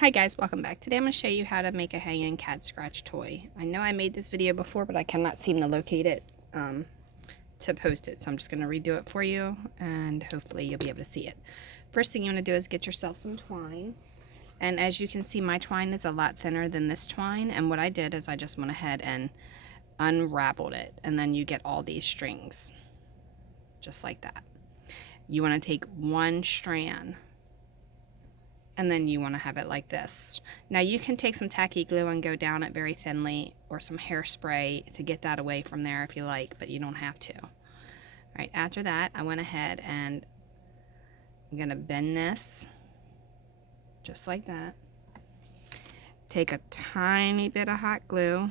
Hi guys, welcome back. Today I'm going to show you how to make a hanging cat scratch toy. I know I made this video before, but I cannot seem to locate it to post it. So I'm just going to redo it for you and hopefully you'll be able to see it. First thing you want to do is get yourself some twine. And as you can see, my twine is a lot thinner than this twine. And what I did is I just went ahead and unraveled it. And then you get all these strings just like that. You want to take one strand and then you want to have it like this. Now you can take some tacky glue and go down it very thinly, or some hairspray to get that away from there if you like, but you don't have to. All right, after that I went ahead and I'm going to bend this just like that. Take a tiny bit of hot glue.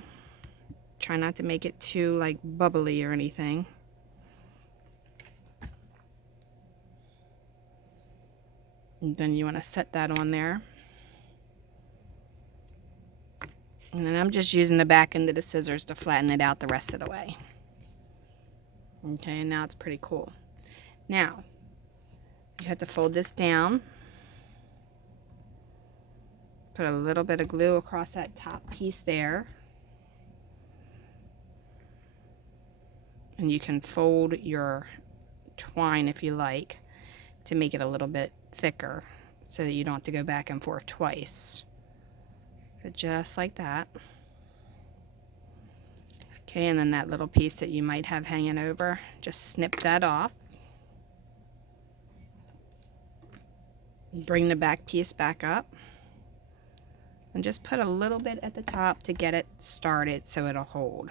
Try not to make it too like bubbly or anything. And then you want to set that on there. And then I'm just using the back end of the scissors to flatten it out the rest of the way. Okay, and now it's pretty cool. Now, you have to fold this down. Put a little bit of glue across that top piece there. And you can fold your twine if you like to make it a little bit thicker so that you don't have to go back and forth twice. But just like that. Okay, and then that little piece that you might have hanging over, just snip that off. Bring the back piece back up. And just put a little bit at the top to get it started so it'll hold.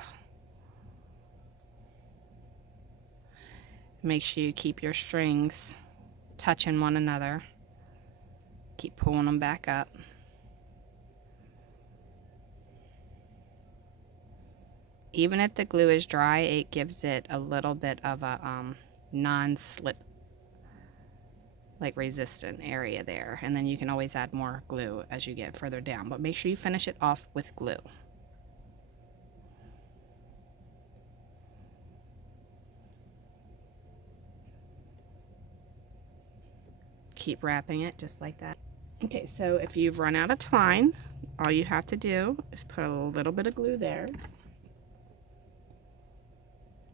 Make sure you keep your strings touching one another. Keep pulling them back up. Even if the glue is dry, it gives it a little bit of a non-slip, like resistant area there. And then you can always add more glue as you get further down. But make sure you finish it off with glue. Keep wrapping it just like that. Okay, so if you've run out of twine, all you have to do is put a little bit of glue there.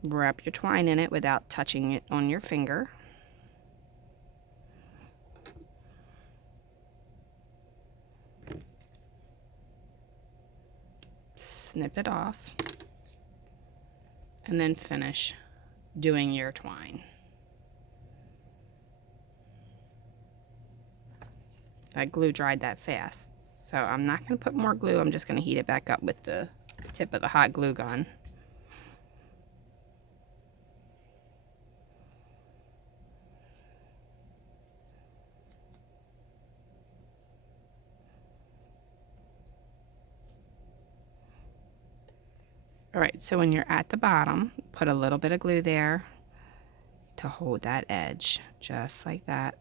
Wrap your twine in it without touching it on your finger. Snip it off. And then finish doing your twine. That glue dried that fast, so I'm not going to put more glue. I'm just going to heat it back up with the tip of the hot glue gun. Alright, so when you're at the bottom, put a little bit of glue there to hold that edge, just like that.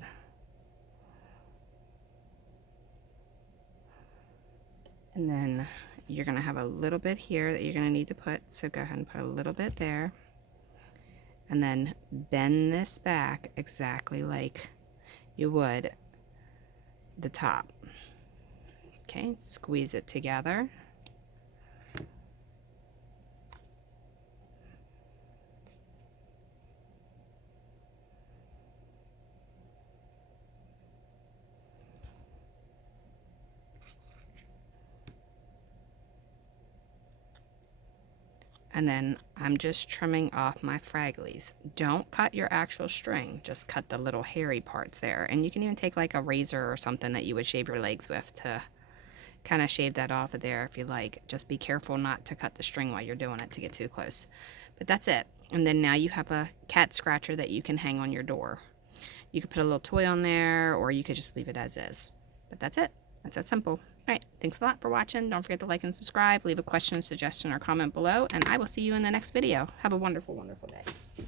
And then you're going to have a little bit here that you're going to need to put, so go ahead and put a little bit there. And then bend this back exactly like you would the top. Okay, squeeze it together. And then I'm just trimming off my fragglies. Don't cut your actual string, just cut the little hairy parts there. And you can even take like a razor or something that you would shave your legs with to kind of shave that off of there if you like. Just be careful not to cut the string while you're doing it to get too close. But that's it. And then now you have a cat scratcher that you can hang on your door. You could put a little toy on there, or you could just leave it as is. But that's it. That's that simple. Alright, thanks a lot for watching. Don't forget to like and subscribe. Leave a question, suggestion, or comment below, and I will see you in the next video. Have a wonderful, wonderful day.